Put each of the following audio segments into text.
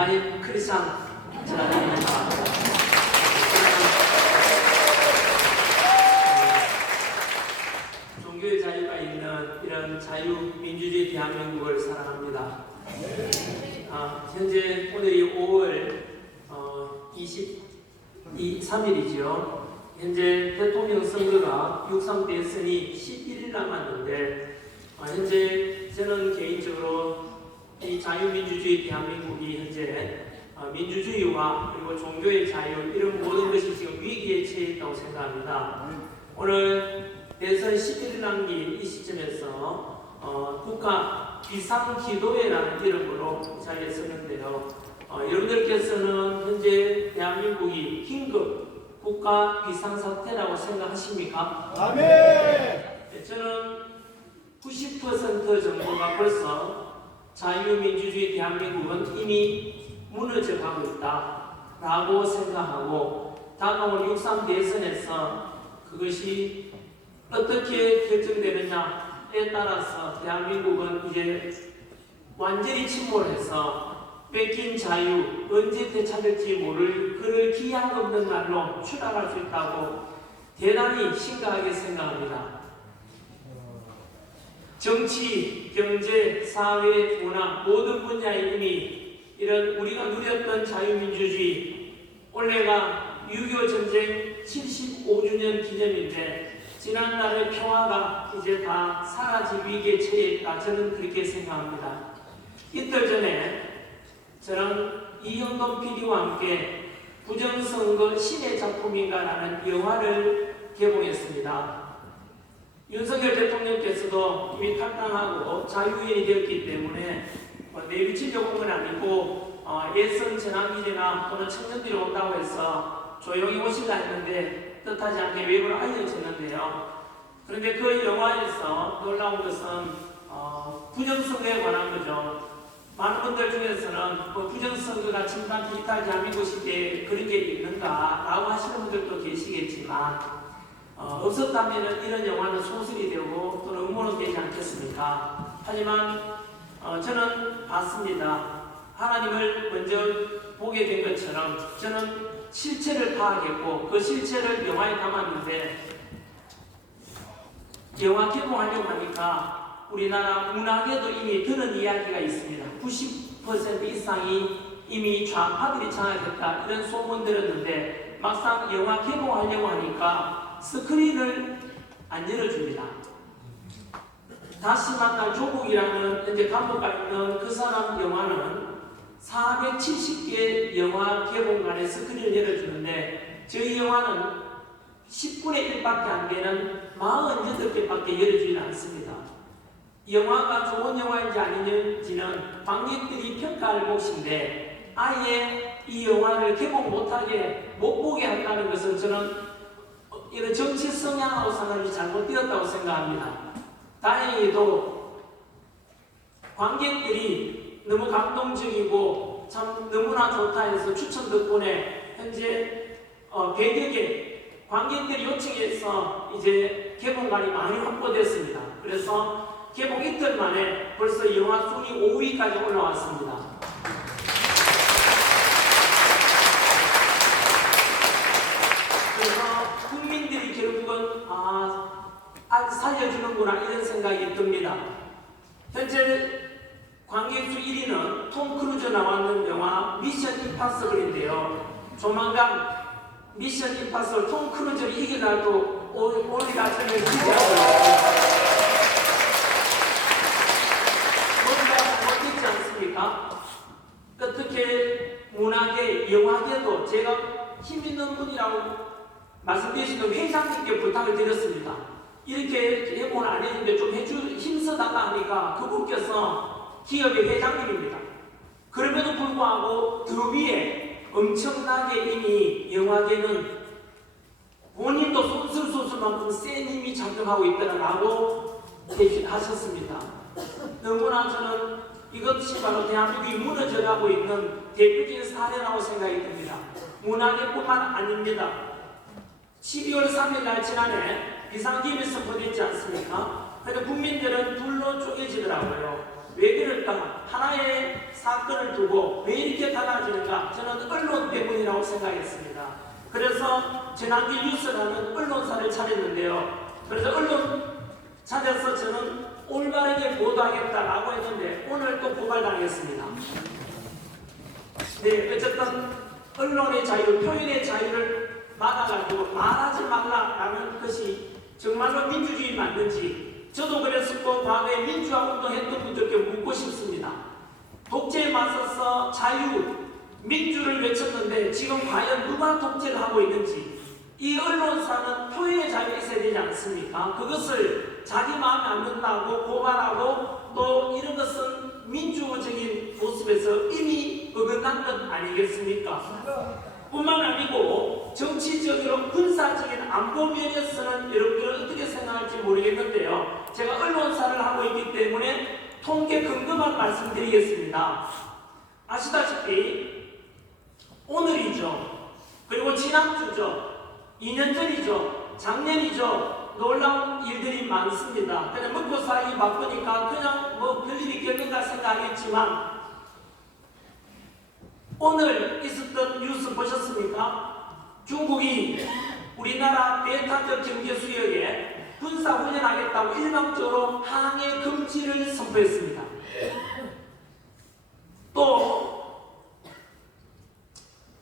아이 크리스찬 전화입니다. 종교의 자유가 있는 이런 자유민주주의 대한민국을 사랑합니다. 현재 오늘이 5월 23일이죠. 현재 대통령 선거가 6.3 대선이 11일 남았는데 현재 저는 개인적으로 이 자유민주주의 대한민국이 현재 민주주의와 그리고 종교의 자유 이런 모든 것이 지금 위기에 처해 있다고 생각합니다. 오늘 대선 11일 남긴 이 시점에서 국가 비상기도회라는 이름으로 이 자리에 서는데요. 여러분들께서는 현재 대한민국이 긴급 국가 비상사태라고 생각하십니까? 아멘! 저는 90% 정도가 벌써 자유민주주의 대한민국은 이미 무너져 가고 있다라고 생각하고 다가올 6.3 대선에서 그것이 어떻게 결정되느냐에 따라서 대한민국은 이제 완전히 침몰해서 뺏긴 자유 언제 되찾을지 모를 그를 기약 없는 날로 추락할 수 있다고 대단히 심각하게 생각합니다. 정치, 경제, 사회, 문화 모든 분야에 이미 이런 우리가 누렸던 자유민주주의 올해가 6.25 전쟁 75주년 기념인데 지난날의 평화가 이제 다 사라질 위기에 처해 있다. 저는 그렇게 생각합니다. 이틀 전에 저는 이영돈 PD와 함께 부정선거 신의 작품인가라는 영화를 개봉했습니다. 윤석열 대통령께서도 이미 탈당하고 자유인이 되었기 때문에 내비치려고 온 건 아니고 예선 전환기제나 또는 청년들이 온다고 해서 조용히 오시려 했는데 뜻하지 않게 외부로 알려졌는데요. 그런데 그 영화에서 놀라운 것은 부정선거에 관한 거죠. 많은 분들 중에서는 부정선거가 침반 디지털 대한민국 시대에 그런 게 있는가라고 하시는 분들도 계시겠지만 없었다면 이런 영화는 소설이 되고 또는 음모는 되지 않겠습니까? 하지만 저는 봤습니다. 하나님을 먼저 보게 된 것처럼 저는 실체를 파악했고 그 실체를 영화에 담았는데 영화 개봉하려고 하니까 우리나라 문학에도 이미 들은 이야기가 있습니다. 90% 이상이 이미 좌파들이 장악했다 이런 소문 들었는데 막상 영화 개봉하려고 하니까 스크린을 안 열어줍니다. 다시 만날 조국이라는 현재 감독가 있는 그 사람 영화는 470개 영화 개봉관에 스크린을 열어주는데 저희 영화는 10분의 1밖에 안 되는 48개밖에 열어주지 않습니다. 영화가 좋은 영화인지 아닌지는 관객들이 평가할 몫인데 아예 이 영화를 개봉 못하게 못 보게 한다는 것은 저는 이런 정치 성향하고 상관없이 잘못되었다고 생각합니다. 다행히도 관객들이 너무 감동적이고 참 너무나 좋다 해서 추천 덕분에 현재 100여 개 관객들이 요청해서 이제 개봉관이 많이 확보됐습니다. 그래서 개봉 이틀 만에 벌써 영화 순위 5위까지 올라왔습니다. 그래서 국민들이 결국은 살려주는구나 이런 생각이 듭니다. 현재 관객수 1위는 톰 크루즈 나왔는 영화 미션 임파서블인데요. 조만간 미션 임파서블 톰 크루즈를 이길 날도 오리라 저는 기대하고 있습니다. 못했지 않습니까? 어떻게 문학계, 영화계도 제가 힘있는 분이라고 말씀드리시는 회장님께 부탁을 드렸습니다. 이렇게 예고는 안 했는데 좀 힘써달라 하니까 그분께서 기업의 회장님입니다. 그럼에도 불구하고 더 위에 엄청나게 이미 영화계는 본인도 손슬손슬만큼 센 힘이 작용하고 있다라고 하셨습니다. 너무나 저는 이것이 바로 대한민국이 무너져가고 있는 대표적인 사례라고 생각이 듭니다. 문화계뿐만 아닙니다. 12월 3일 날 지난해 비상기밀 선포됐지 않습니까? 그런데 국민들은 둘로 쪼개지더라고요. 왜 그럴까? 하나의 사건을 두고 왜 이렇게 달라지는가? 저는 언론 때문이라고 생각했습니다. 그래서 지난주 뉴스라는 언론사를 차렸는데요. 그래서 언론 찾아서 저는 올바르게 보도하겠다라고 했는데 오늘 또 고발당했습니다. 네, 어쨌든 언론의 자유, 표현의 자유를 막아가지고 말하지 말라라는 것이 정말로 민주주의 맞는지 저도 그랬었고 과거에 민주화 운동했던 분들께 묻고 싶습니다. 독재에 맞서서 자유, 민주를 외쳤는데 지금 과연 누가 독재를 하고 있는지 이 언론사는 표현의 자유가 있어야 되지 않습니까? 그것을 자기 마음에 안 든다고 고발하고 또 이런 것은 민주적인 모습에서 이미 어긋난 것 아니겠습니까? 뿐만 아니고 정치적으로 군사적인 안보 면에서는 여러분들은 어떻게 생각할지 모르겠는데요. 제가 언론사를 하고 있기 때문에 통계 근거만 말씀드리겠습니다. 아시다시피 오늘이죠. 그리고 지난주죠. 2년 전이죠. 작년이죠. 놀라운 일들이 많습니다. 그냥 먹고 살기 바쁘니까 그냥 뭐 별일 있겠는가 생각했지만 오늘 있었던 뉴스 보셨습니까? 중국이 우리나라 배타적 경제 수역에 군사 훈련하겠다고 일방적으로 항해 금지를 선포했습니다. 또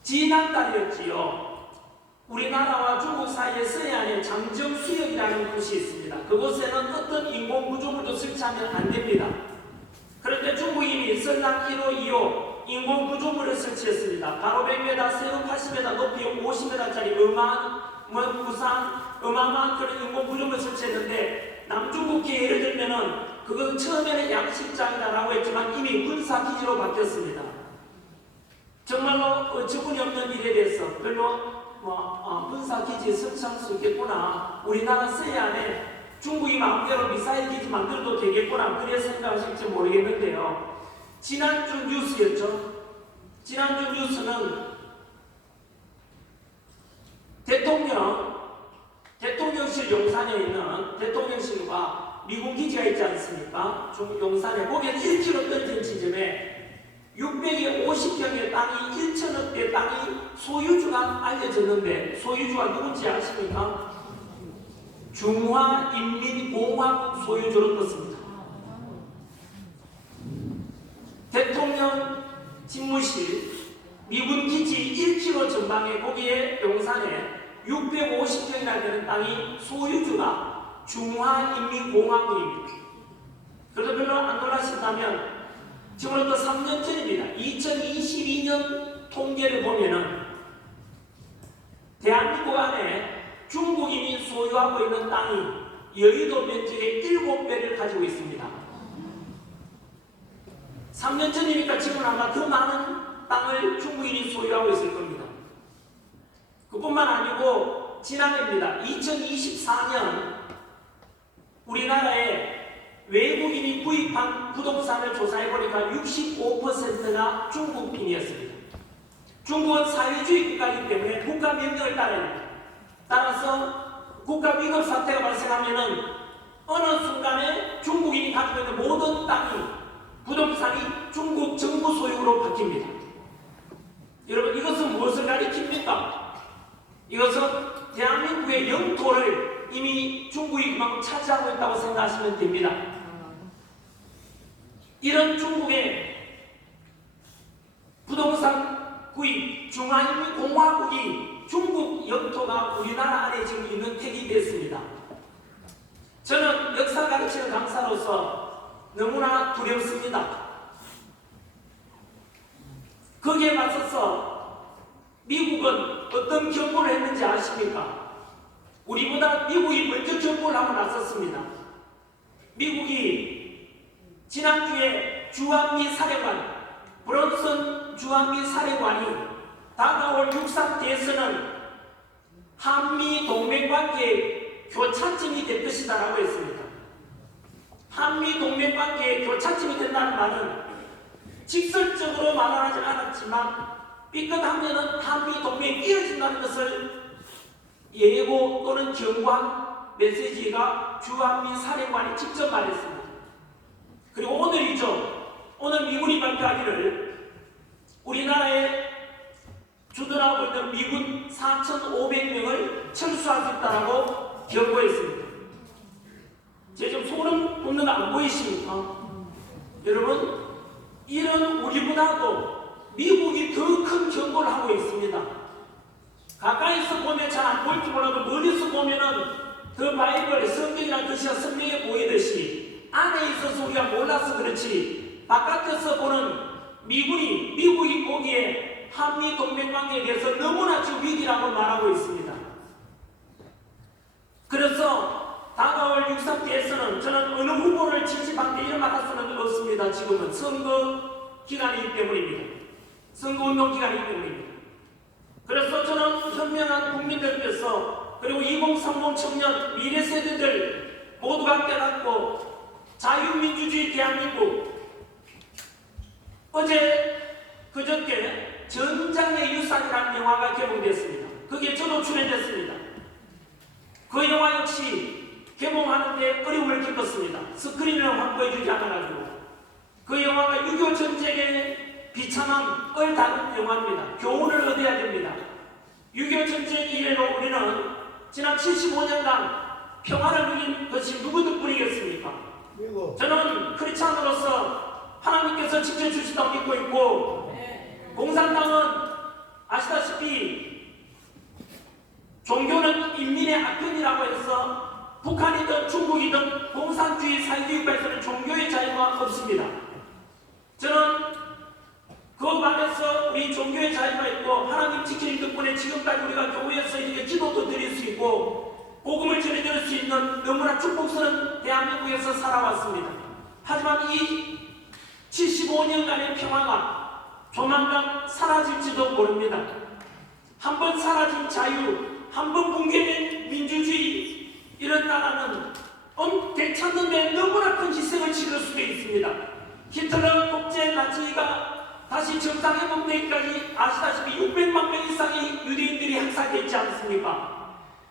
지난달이었지요. 우리나라와 중국 사이의 서해안에 장정수역이라는 곳이 있습니다. 그곳에는 어떤 인공 구조물도 설치하면 안 됩니다. 그런데 중국이 이미 설날 1호, 2호 인공 구조물을 설치했습니다. 가로 100m, 세로 80m, 높이 50m짜리 어마어마한 그런 인공 구조물을 설치했는데 남중국해 예를 들면은 그건 처음에는 양식장이다라고 했지만 이미 군사기지로 바뀌었습니다. 정말로 어처구니 없는 일에 대해서 별로 군사기지에 설치할 수 있겠구나. 우리나라 서해안에 중국이 마음대로 미사일 기지 만들어도 되겠구나. 그래 생각하실지 모르겠는데요. 지난주 뉴스였죠. 지난주 뉴스는 대통령실 용산에 있는 대통령실과 미군 기지가 있지 않습니까? 용산에 거기에 1km 떨어진 지점에 650평의 땅이 1,000억대 땅이 소유주가 알려졌는데 소유주가 누군지 아십니까? 중화인민공화국 소유주로 떴습니다. 대통령 집무실 미군 기지 1km 전방에 거기에 용산에 650평이나 되는 땅이 소유주가 중화인민공화국입니다. 그래서 별로 안 놀라신다면 지금부터 3년 전입니다. 2022년 통계를 보면은 대한민국 안에 중국인이 소유하고 있는 땅이 여의도 면적의 7배를 가지고 있습니다. 3년 전이니까 지금 아마 더 많은 땅을 중국인이 소유하고 있을 겁니다. 그뿐만 아니고 지난해입니다. 2024년 우리나라에 외국인이 구입한 부동산을 조사해보니까 65%가 중국인이었습니다. 중국은 사회주의 국가이기 때문에 국가 명령을 따라야 합니다. 따라서 국가 위급 사태가 발생하면은 어느 순간에 중국인이 가지고 있는 모든 땅이 부동산이 중국 정부 소유로 바뀝니다. 여러분 이것은 무엇을 가리킵니까? 이것은 대한민국의 영토를 이미 중국이 그만큼 차지하고 있다고 생각하시면 됩니다. 이런 중국의 부동산 구입 중화인민공화국이 중국 영토가 우리나라 안에 지금 있는 택이 됐습니다. 저는 역사 가르치는 강사로서 너무나 두렵습니다. 거기에 맞서서 미국은 어떤 경고를 했는지 아십니까? 우리보다 미국이 먼저 경고를 하고 나섰습니다. 미국이 지난주에 주한미 사령관, 브론슨 주한미 사령관이 다가올 육상 대선은 한미 동맹관계의 교차점이 될 것이다라고 했습니다. 한미 동맹관계의 교차점이 된다는 말은 직설적으로 말하지 않았지만 삐끗하면은 한미 동맹이 이어진다는 것을 예고 또는 경고한 메시지가 주한미 사령관이 직접 말했습니다. 그리고 오늘이죠. 오늘 미군이 발표하기를 우리나라에 주둔하고 있는 미군 4,500명을 철수할 수 있다고 경고했습니다. 제 좀 소름 돋는 거 안 보이십니까? 여러분, 이런 우리보다도 미국이 더 큰 경고를 하고 있습니다. 가까이서 보면 잘 안 보일지 몰라도 멀리서 보면은 더 바이블, 성경이라는 뜻이 선명해 보이듯이 안에 있어서 우리가 몰라서 그렇지 바깥에서 보는 미국이 보기에 한미 동맹 관계에 대해서 너무나 지금 위기라고 말하고 있습니다. 그래서 다가올 6.3대에서는 저는 어느 후보를 지지받게 이런 말 할 수는 없습니다. 지금은 선거 기간이기 때문입니다. 선거운동 기간이기 때문입니다. 그래서 저는 현명한 국민들께서 그리고 2030 청년 미래 세대들 모두가 깨닫고 자유민주주의 대한민국 그저께 전장의 유산이라는 영화가 개봉됐습니다. 거기에 저도 출연했습니다. 그 영화 역시 개봉하는데 어려움을 겪었습니다. 스크린을 확보해주지 않아가지고 그 영화가 6.25 전쟁의 비참함 다룬 영화입니다. 교훈을 얻어야 됩니다. 6.25 전쟁 이래로 우리는 지난 75년간 평화를 누린 것이 누구 덕분이겠습니까? 저는 크리스찬으로서 하나님께서 직접 주시다고 믿고 있고 공산당은 아시다시피 종교는 인민의 아편이라고 해서 북한이든 중국이든 공산주의 사회주의파에서는 종교의 자유가 없습니다. 저는 그 안에서 우리 종교의 자유가 있고 하나님 지키는 덕분에 지금까지 우리가 교회에서 이렇게 기도도 드릴 수 있고 복음을 전해드릴 수 있는 너무나 축복스러운 대한민국에서 살아왔습니다. 하지만 이 75년간의 평화가 조만간 사라질지도 모릅니다. 한번 사라진 자유, 한번 붕괴된 민주주의, 이런 나라는 되찾는데 너무나 큰 희생을 치를 수도 있습니다. 히틀러 독재 나치가 다시 정상회복되기까지 아시다시피 600만 명 이상의 유대인들이 학살되지 않습니까?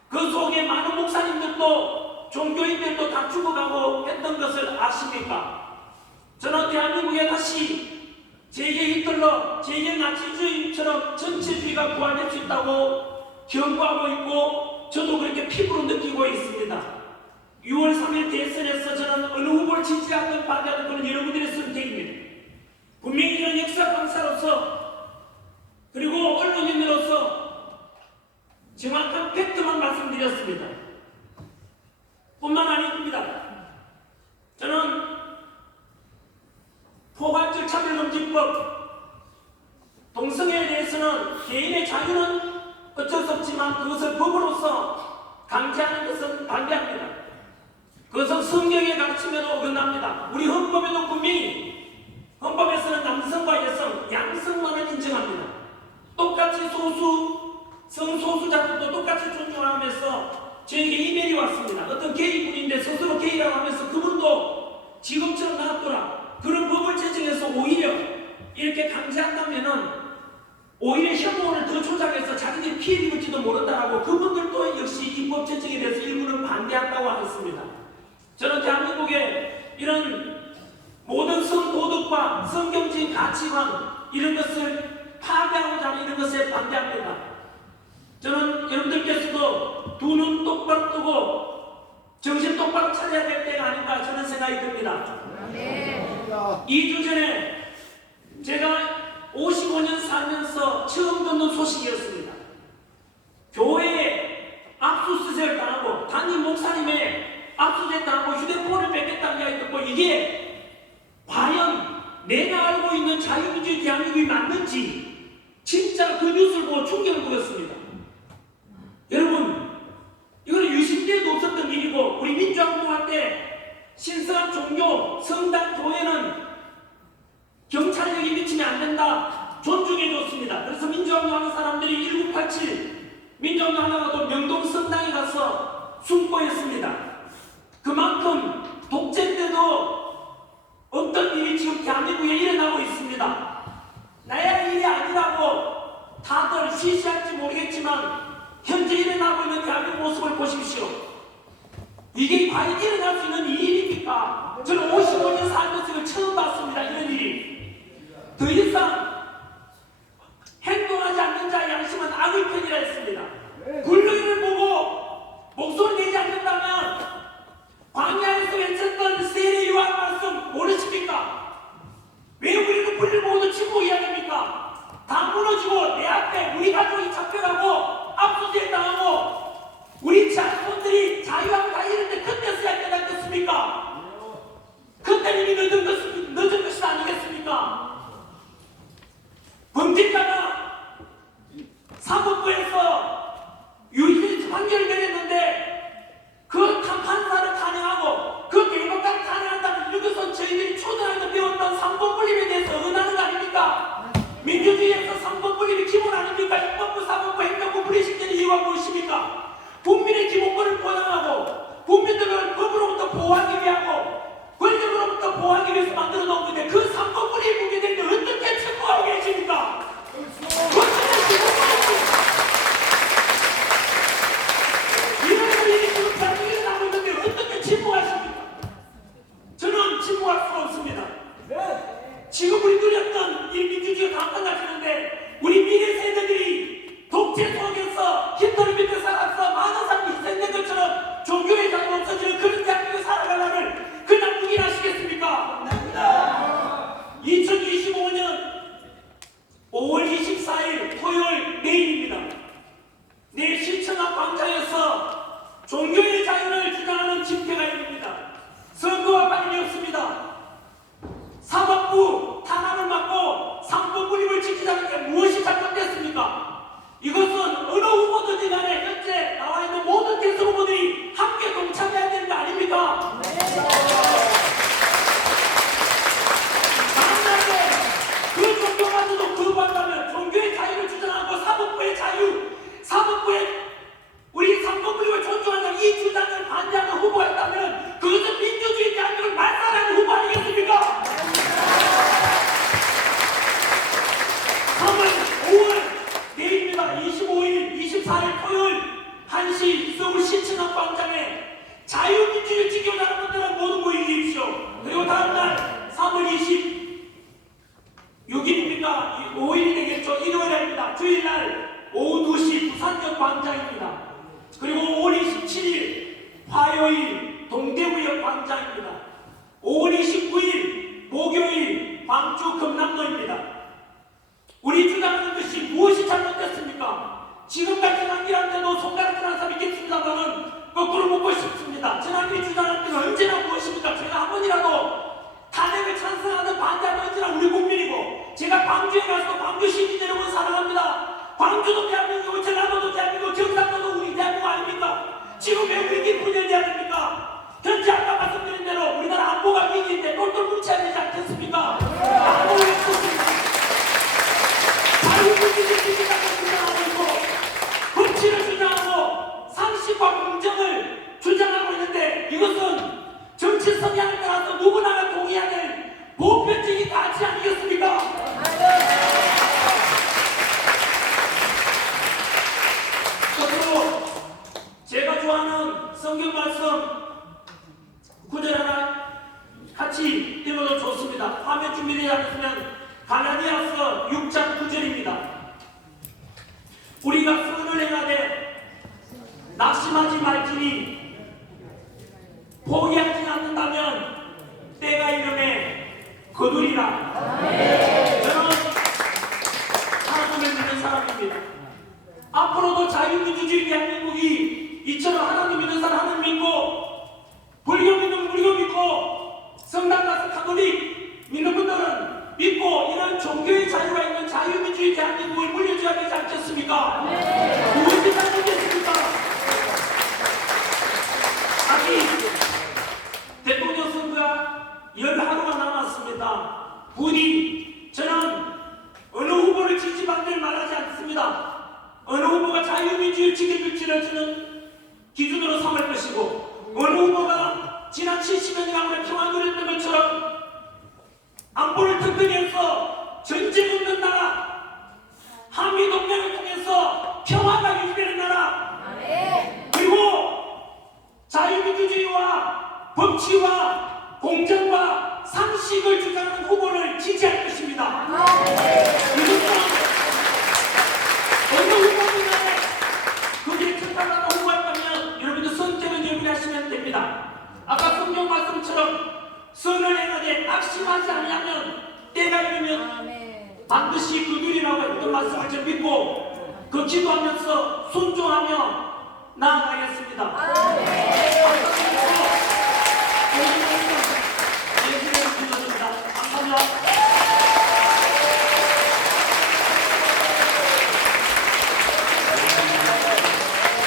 그 속에 많은 목사님들도 종교인들도 다 죽어가고 했던 것을 아십니까? 저는 대한민국에 다시 제2의 히틀러, 제2의 나치주의처럼 전체주의가 부활할 수 있다고 경고하고 있고 저도 그렇게 피부로 느끼고 있습니다. 6월 3일 대선에서 저는 어느 후보를 지지하든 반대하든 그런 여러분들의 선택입니다. 분명히 이런 역사 강사로서 그리고 언론인으로서 정확한 팩트만 말씀드렸습니다. 뿐만 아닙니다. 저는 포괄적 차별금지법 동성애에 대해서는 개인의 자유는 어쩔 수 없지만 그것을 법으로서 강제하는 것은 반대합니다. 그것은 성경의 가르침에도 어긋납니다. 우리 헌법에도 분명히 헌법에서는 남성과 여성, 양성만을 인정합니다. 똑같이 성소수자들도 똑같이 존중하면서 저에게 이메일이 왔습니다. 어떤 게이분인데 스스로 게이라고 하면서 그분도 직업처럼 나왔더라. 그런 법을 제정해서 오히려 이렇게 강제한다면은 오히려 혐오를 더 조작해서 자기들이 피해 입을지도 모른다라고 그분들도 역시 이 법 제정에 대해서 일부는 반대한다고 했습니다. 저는 대한민국에 이런 모든 성도덕과 성경적인 가치관 이런 것을 파괴하고자 하는 이런 것에 반대합니다. 저는 여러분들께서도 두 눈 똑바로 뜨고 정신 똑바로 차려야 될 때가 아닌가 저는 생각이 듭니다. 2주 전에 제가 55년 살면서 처음 듣는 소식이었습니다. 교회에 압수수색을 당하고 담임 목사님의 압수수색 당하고 휴대폰을 뺏겼다는 이야기 듣고 이게 과연 내가 알고 있는 자유민주주의 대한민국이 맞는지 진짜 그 뉴스를 보고 충격을 먹었습니다. 여러분, 이거는 유신대에도 없었던 일이고 우리 민주화운동할 때 신성한 종교, 성당, 교회는 경찰력이 미치면 안 된다 존중해 줬습니다. 그래서 민주화운동하는 사람들이 1987 민주화운동하다가도 명동성당에 가서 숨고했습니다. 그만큼 독재 때도 어떤 일이 지금 대한민국에 일어나고 있습니다. 나의 일이 아니라고 다들 시시할지 모르겠지만 현재 일어나고 있는 대한민국 모습을 보십시오. 이게 과연 일어날 수 있는 일입니까? 있습니까? 저는 55년 살면서 처음 봤습니다. 이런 일이. 더 이상 행동하지 않는 자의 양심은 악의 편이라 했습니다. 굴르기를 보고 목소리 내지 않는다면 광야에서 외쳤던 세례 요한 말씀 모르십니까? 왜 우리는 불을 보고도 침묵해야 됩니까? 다 무너지고 내 앞에 우리 가족이 잡혀가고 압수수색 당하고 우리 자손들이 자유하고 다 이런데 그때서야 깨닫겠습니까? 그때는 이미 늦은 것이 아니겠습니까? 범죄자가 사법부에서 유죄 판결을 내렸는데 그 판사를 탄핵하고 그 대법관을 탄핵한다면 이것은 저희들이 초등학교 배웠던 삼권분립에 대해서 어긋나는 거 아닙니까? 민주주의에서 삼권분립이 기본 아닙니까? 입법부, 사법부, 행정부 분리시키는 이유가 무엇입니까? 국민의 기본권을 보장하고 국민들을 법으로부터 보호하기 위하고 권력으로부터 보호하기 위해서 만들어 놓은 건데 그 삼권분립이 붕괴되는데 어떻게 침묵하고 계십니까? 어떻게 침묵하고 이런 일이 지금 대한민국에 나오고 있는데 어떻게 침묵하십니까? 저는 침묵할 수가 없습니다. 지금 우리 누렸던 이 민주주의가 다 끝나지는데 우리 미래 세대들이 독재 속에서 히틀러 밑에 살아서 많은 사람이 희생된 것처럼 종교의 자유가 없어지는 그런 대한민국에 살아가려면 그냥 묵인하시겠습니까? 2025년 5월 24일 토요일 내일입니다. 내일 시청 앞 광장에서 종교의 자유를 주장하는 집회가 열립니다. 선거와 관련이 없습니다. 사법부 탄압을 막고 삼권분립을 지키자는 게 무엇이 잘못됐습니까? 이것은 어느 후보든지 간에 현재 나와 있는 모든 대선 후보들이 함께 동참해야 되는 거 아닙니까? 만약에 그 정도만으로도 거부한다면 종교의 자유를 주장하고 사법부의 자유, 사법부의 우리 삼권분립을 존중하는 이 주장을 반대하는 후보가 있다면 그것은 민주주의 대한민국을 말살하는 후보 아니겠습니까? 3월 5월 내일입니다. 25일, 24일 토요일 1시 서울 시청 앞 광장에 자유민주주의를 지키고자 하는 분들은 모두 모여 주십시오. 그리고 다음날 3월 26일입니까? 5일이 되겠죠. 일요일입니다. 주일날 오후 2시 부산역 광장입니다. 그리고 5월 27일 화요일 동대구역 광장입니다. 5월 29일 목요일 광주 금남로입니다. 우리 주장하는 것이 무엇이 잘못됐습니까? 지금까지 남기한테도 손가락 드는 사람 있겠습니다만은 거꾸로 묻고 싶습니다. 지난주에 주장하는 것은 언제나 무엇입니까? 제가 한 번이라도 탄핵을 찬성하는 반대하는 언제나 우리 국민이고 제가 광주에 가서 광주 시민 여러분 사랑합니다. 광주도 대한민국이고 전라도도 대한민국이고 경상도도 우리 대한민국 아닙니까? 지금 왜 위기 분열돼야 됩니까? 현재 아까 말씀드린 대로 우리나라 안보가 위기인데 똘똘 뭉쳐야 되지 않겠습니까? 안보를 했습니다. 자유민주주의 지키자고 주장하고 있고 법치를 주장하고 상식과 공정을 주장하고 있는데 이것은 정치 성향을 따라서 누구나가 동의하는 보편적인 가치 아니겠습니까? 끝으로 제가 좋아하는 성경 말씀 구절 하나 같이 읽어도 좋습니다. 화면 준비되지 않았으면 갈라디아서 6장 9절입니다. 우리가 선을 행하되 낙심하지 말지니 포기하지 않는다면 때가 이름에 거두리라. 저는 하나님을 믿는 사람입니다. 앞으로도 자유민주주의 대한민국이 이처럼 하나님 믿는 사람 하나님 믿고 불교 믿는 불교 믿고 성당 가서 가톨릭 믿는 분들은 믿고 이런 종교의 자유가 있는 자유민주주의 대한민국을 물려줘야 되지 않겠습니까? 무엇이 잘못됐습니까? 아직 대통령 선거가 10하루가 남았습니다. 부디 저는 어느 후보를 지지받는 말하지 않습니다. 어느 후보가 자유민주주의를 지켜줄지를 저는 기준으로 삼을 것이고 어느 후보가 지난 70년간 우리 평화 누렸던 것처럼 안보를 튼튼히해서 전쟁 없는 나라, 한미동맹을 통해서 평화가 유지되는 나라, 그리고 자유민주주의와 법치와 공정과 상식을 주장하는 후보를 지지할 것입니다. 이것은 어느 후보든 간에 그게 특별한 후보였다면 여러분들 선택은 여러분이 하시면 됩니다. 아까 성경 말씀처럼 선을 행하되 악심하지 않으면 때가 이르면 반드시 그들이라고 했던 말씀을 좀 믿고 그 기도하면서 순종하며 나아가겠습니다.